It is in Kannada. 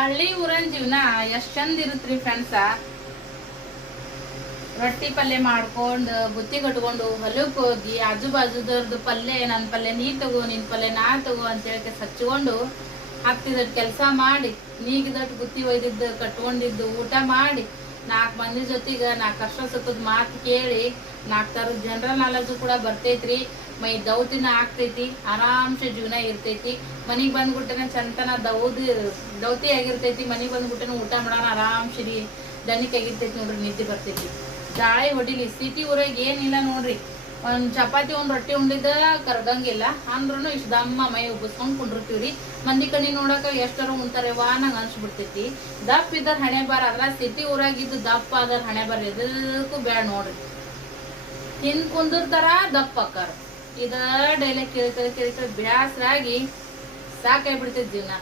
ಹಳ್ಳಿ ಊರನ್ ಜೀವನ ಎಷ್ಟ್ ಚಂದ ಇರುತ್ರಿ ಫ್ರೆಂಡ್ಸ. ರೊಟ್ಟಿ ಪಲ್ಯ ಮಾಡ್ಕೊಂಡು ಬುತ್ತಿ ಕಟ್ಕೊಂಡು ಹೊಲಕ್ ಹೋಗಿ ಆಜು ಬಾಜುದವ್ರದ್ದು ಪಲ್ಯ ನನ್ ಪಲ್ಯ ನೀ ತಗೋ ನಿನ್ ಪಲ್ಯ ನಾ ತಗೋ ಅಂತ ಹೇಳಿ ಹಚ್ಕೊಂಡು ಹತ್ತಿದಟ್ ಕೆಲಸ ಮಾಡಿ ನೀಗಿದಟ್ ಬುತ್ತಿ ಒಯ್ದಿದ್ದು ಕಟ್ಕೊಂಡಿದ್ದು ಊಟ ಮಾಡಿ 4 ಮಂದಿ ಜೊತೆಗ 4 ಕಷ್ಟ ಸುಖದ ಮಾತು ಕೇಳಿ 4 ಥರದ ಜನರಲ್ ನಾಲೆಜ್ ಕೂಡ ಬರ್ತೈತ್ರಿ. ಮೈ ದೌತಿನ ಆಗ್ತೈತಿ, ಆರಾಮ್ಸೆ ಜೀವನ ಇರ್ತೈತಿ. ಮನಿಗ್ ಬಂದ್ಬಿಟ್ಟನ ಚಂತನ ದೌತಿ ಆಗಿರ್ತೈತಿ. ಮನಿಗ್ ಬಂದ್ಬಿಟ್ಟನ ಊಟ ಮಾಡೋಣ ಆರಾಮ್ಸಿರಿ ದನಿಕ್ ಆಗಿರ್ತೈತಿ ನೋಡ್ರಿ, ನಿದ್ದೆ ಬರ್ತೈತಿ. ಗಾಳಿ ಹೊಡಿಲಿ. ಸಿಟಿ ಊರಾಗ ಏನಿಲ್ಲ ನೋಡ್ರಿ, ಒಂದ್ ಚಪಾತಿ ಒಂದ್ ರೊಟ್ಟಿ ಉಂಡಿದ್ದ ಕರ್ಗಂಗಿಲ್ಲ ಅಂದ್ರೂ ಇಷ್ಟ ದಮ್ಮ ಮೈ ಉಬ್ಬಿಸ್ಕೊಂಡ್ ಕುಂಡಿರ್ತೀವ್ರಿ. ಮಂದಿ ಕಣ್ಣಿ ನೋಡಕ ಎಷ್ಟರ ಉಂತಾರೆವಾ ನಂಗೆ ಅನ್ಸ್ಬಿಡ್ತೈತಿ. ದಪ್ಪ ಇದ್ದಾರ ಹಣೆ ಬಾರ. ಅದ್ರ ಸಿಟಿ ಊರಾಗಿದ್ದು ದಪ್ಪ ಆದ್ರ ಹಣೆ ಬಾರ ಎದಕ್ಕೂ ಬ್ಯಾಡ ನೋಡ್ರಿ. ಹಿಂದ್ ಕುಂದಿರ್ತಾರ ದಪ್ಪ ಅಕ್ಕಾರ. ಇದ ಡೈಲಾಗ್ ಕೇಳ್ತಾರೆ ಬ್ಯಾಸರಾಗಿ ಸಾಕಾಗ್ಬಿಡ್ತೈತಿ ಜೀವನ.